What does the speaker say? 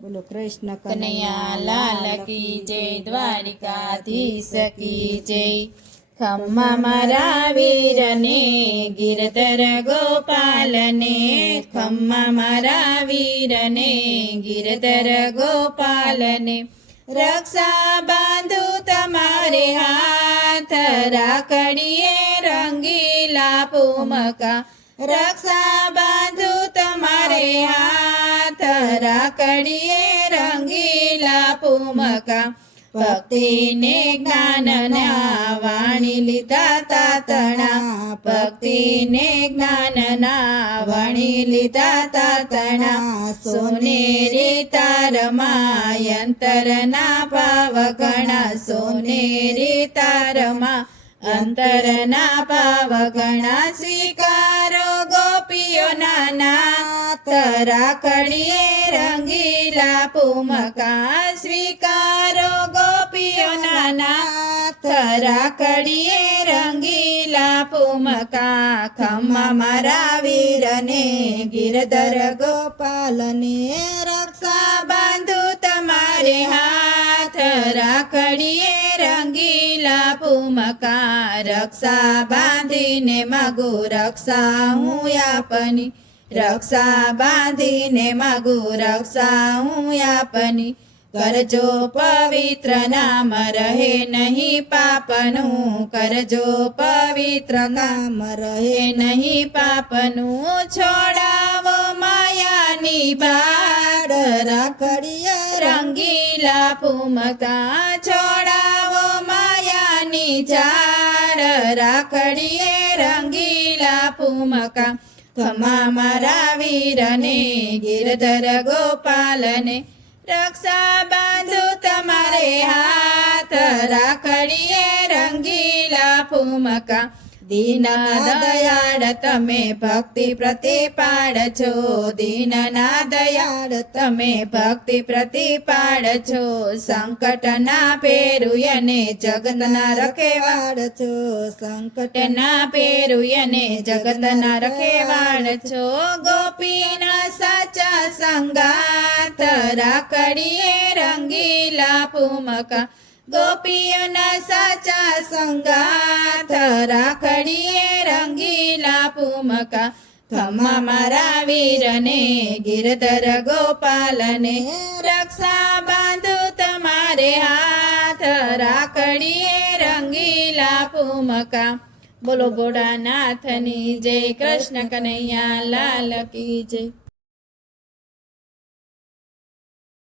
બોલો કૃષ્ણ કનૈયા લાલ કી જય, દ્વારિકાધીશ કી જય. ખમ્મા મારા વીરને, ગિરધર ગોપાલને, ખમ્મા મારા વીરને, ગિરધર ગોપાલને. રક્ષા બાંધુ તમારે હાથ, રાખડીએ રંગીલા પૂમકા. રક્ષા બાંધુ તમારે હાથ, રાખડીએ રંગીલા પૂમકા. ભક્તિને જ્ઞાનના વાણી લીધા તાતણા, ભક્તિને જ્ઞાનના વાણી લીધા તાતણા. સોનેરી તારમાં અંતરના ભાવ ઘણા, સોનેરી તારમાં અંતરના ભાવ ઘણા. સ્વીકારો ગોપીઓના નાથ, રાખડીએ રંગીલા પૂમકા. સ્વીકારો ગોપીઓના નાથ, રાખડીએ રંગીલા પૂમકા. ખમ્મા મારા વીરને, ગિરધર ગોપાલને, રક્ષા બાંધુ તમારે હાથ, રાખડીએ રંગીલા પૂમકા. રક્ષા બાંધીને માગું રક્ષા હું આપની, રક્ષા બાંધીને માગું રક્ષા હું આપની. કરજો પવિત્ર નામ રહે નહીં પાપનું, કરજો પવિત્ર નામ રહે નહીં પાપનું. છોડાવો માયાની બાળ, રાખડીએ રંગીલા પૂમકા. છોડાવો માયાની ઝાડ, રાખડીએ રંગીલા પૂમકા. ખમ્મા મારા વીરને, ગિરધર ગોપાલને, રક્ષા બાંધુ તમારે હાથ, રાખડીએ રંગીલા પૂમકા. દીન દયાળ તમે ભક્તિ પ્રતિપાળ છો, દીનના દયાળ તમે ભક્તિ પ્રતિપાળ છો. સંકટના પેરુયને જગતના રખેવાળ છો, સંકટના પેરુયને જગતના રખેવાળ છો. ગોપીના સાચા સંગાથ, રાખડીએ રંગીલા પૂમકા. ગોપીઓના સાચા સંગાથ, રાખડીએ રંગીલા પૂમકા. ખમ્મા મારા વીરને, ગિરધર ગોપાલને, રક્ષા બાંધુ તમારે હાથ, રાખડીએ રંગીલા પૂમકા. બોલો ભોળાનાથની જય, કૃષ્ણ કનૈયા લાલ કી જય.